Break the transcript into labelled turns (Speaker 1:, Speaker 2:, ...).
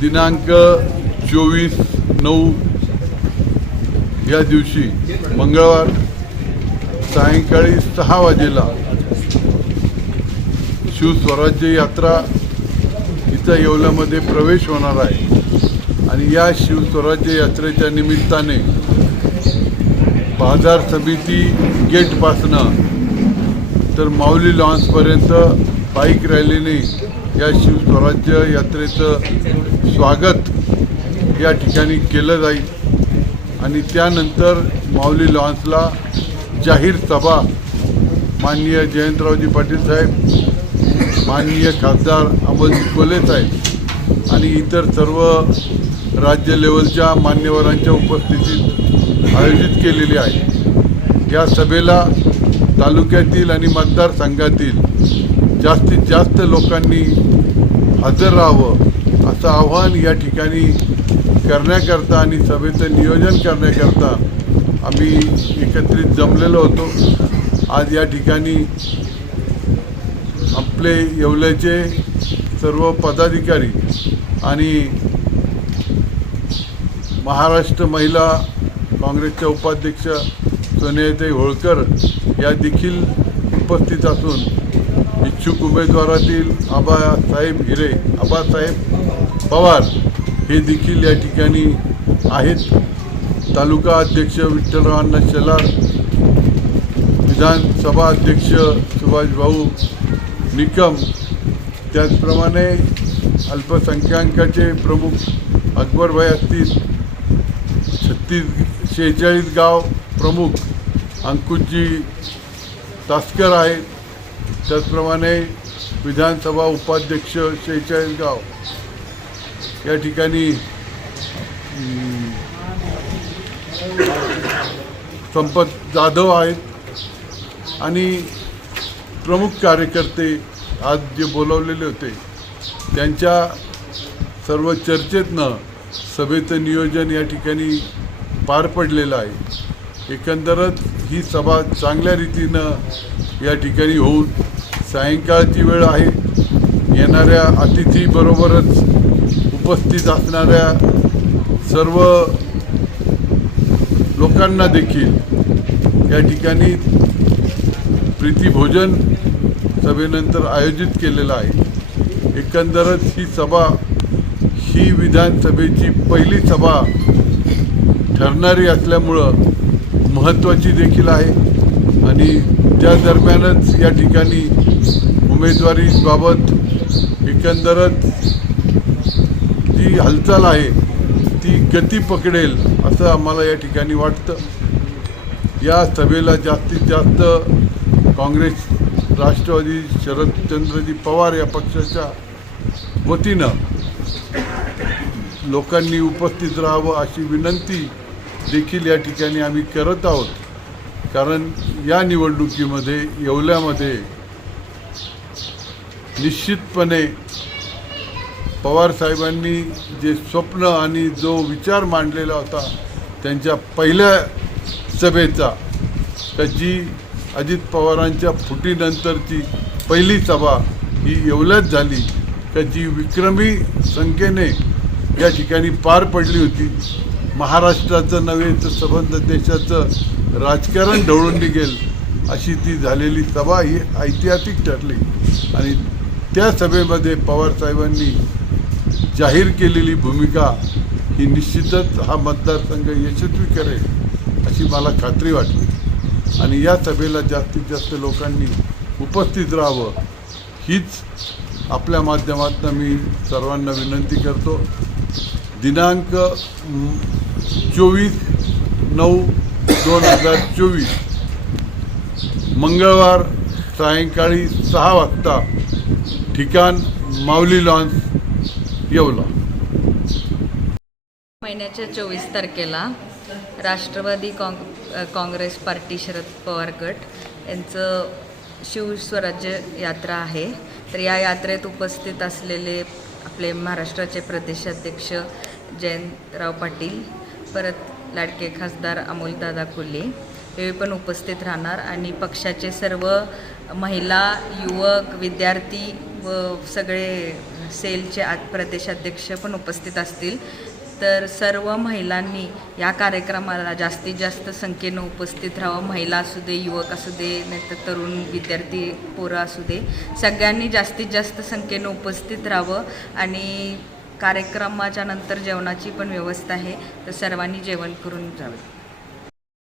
Speaker 1: दिनांक चोवीस नऊ या दिवशी मंगळवार सायंकाळी सहा वाजेला शिवस्वराज्य यात्रा हिचा येवल्यामध्ये प्रवेश होणार आहे. आणि या शिवस्वराज्य यात्रेच्या निमित्ताने बाजार समिती गेटपासनं तर माऊली लॉन्सपर्यंत बाईक रॅलीने या शिवस्वराज्य यात्रेचं स्वागत या ठिकाणी केलं जाईल. आणि त्यानंतर माऊली लॉन्सला जाहीर सभा माननीय जयंतरावजी पाटील साहेब माननीय खासदार अमोलजी कोले साहेब आणि इतर सर्व राज्य लेवलच्या मान्यवरांच्या उपस्थितीत आयोजित केलेली आहे. या सभेला तालुक्यातील आणि मतदारसंघातील जास्तीत जास्त लोकांनी हजर राहावं असं आव्हान या ठिकाणी करण्याकरता आणि सभेचं नियोजन करण्याकरता आम्ही एकत्रित जमलेलो होतो. आज या ठिकाणी आपले येवल्याचे सर्व पदाधिकारी आणि महाराष्ट्र महिला काँग्रेसच्या उपाध्यक्ष सोनियाताई होळकर या देखील उपस्थित असून इच्छुक उमेदवारातील आबासाहेब हिरे आबासाहेब पवार हे देखील या ठिकाणी आहेत. तालुका अध्यक्ष विठ्ठलरावांना शेलार विधानसभा अध्यक्ष सुभाषभाऊ निकम त्याचप्रमाणे अल्पसंख्याकाचे प्रमुख अकबरभाई असतील छत्तीस शेहेचाळीस गाव प्रमुख अंकुशजी तास्कर आहेत. त्याचप्रमाणे विधानसभा उपाध्यक्ष शेहेचाळीसगाव या ठिकाणी संपत जाधव आहेत. आणि प्रमुख कार्यकर्ते आज जे बोलावलेले होते त्यांच्या सर्व चर्चेतनं सभेचं नियोजन या ठिकाणी पार पडलेलं आहे. एकंदरच ही सभा चांगल्या रीतीनं या ठिकाणी होऊन सायंकाळची वेळ आहे. येणाऱ्या अतिथीबरोबरच उपस्थित असणाऱ्या सर्व लोकांना देखील या ठिकाणी प्रीतीभोजन सभेनंतर आयोजित केलेलं आहे. एकंदरच ही सभा ही विधानसभेची पहिली सभा ठरणारी असल्यामुळं महत्त्वाची देखील आहे. आणि त्या दरम्यानच या ठिकाणी उमेदवारीबाबत एकंदरच जी हालचाल आहे ती गती पकडेल असं आम्हाला या ठिकाणी वाटतं. या सभेला जास्तीत जास्त काँग्रेस राष्ट्रवादी शरदचंद्रजी पवार या पक्षाच्या वतीनं लोकांनी उपस्थित राहावं अशी विनंती देखील या ठिकाणी आम्ही करत आहोत. कारण या निवडणुकीमध्ये येवल्यामध्ये निश्चितपणे पवार साहेबांनी जे स्वप्न आणि जो विचार मांडलेला होता त्यांच्या पहिल्या सभेचा त्याची जी अजित पवारांच्या फुटीनंतरची पहिली सभा ही येवल्यात झाली. त्याची जी विक्रमी संख्येने या ठिकाणी पार पडली होती. महाराष्ट्राचं नव्हे तर संबंध देशाचं राजकारण ढवळून निघेल अशी ती झालेली सभा ही ऐतिहासिक ठरली. आणि त्या सभेमध्ये पवारसाहेबांनी जाहीर केलेली भूमिका ही निश्चितच हा मतदारसंघ यशस्वी करेल अशी मला खात्री वाटते आणि या सभेला जास्तीत जास्त लोकांनी उपस्थित राहावं हीच आपल्या माध्यमातून मी सर्वांना विनंती करतो. दिनांक चोवीस नऊ दोन हजार चोवीस. मंगळवार सायंकाळी सहा वाजता ठिकाण माऊली लॉन्स येवला.
Speaker 2: महिन्याच्या चोवीस तारखेला राष्ट्रवादी काँग काँग्रेस पार्टी शरद पवार गट यांचं शिवस्वराज्य यात्रा आहे. तर या यात्रेत उपस्थित असलेले आपले महाराष्ट्राचे प्रदेशाध्यक्ष जयंतराव पाटील परत लाडके खासदार अमोलदादा कोल्हे हे पण उपस्थित राहणार आणि पक्षाचे सर्व महिला युवक विद्यार्थी व सगळे सेलचे आ प्रदेशाध्यक्ष पण उपस्थित असतील. तर सर्व महिलांनी या कार्यक्रमाला जास्तीत जास्त संख्येनं उपस्थित राहावं. महिला असू दे युवक असू दे नाहीतर तरुण विद्यार्थी पोरं असू दे. सगळ्यांनी जास्तीत जास्त संख्येनं उपस्थित राहावं आणि कार्यक्रमाच्या नंतर जेवणाची पण व्यवस्था आहे. तर सर्वांनी जेवण करून जावे.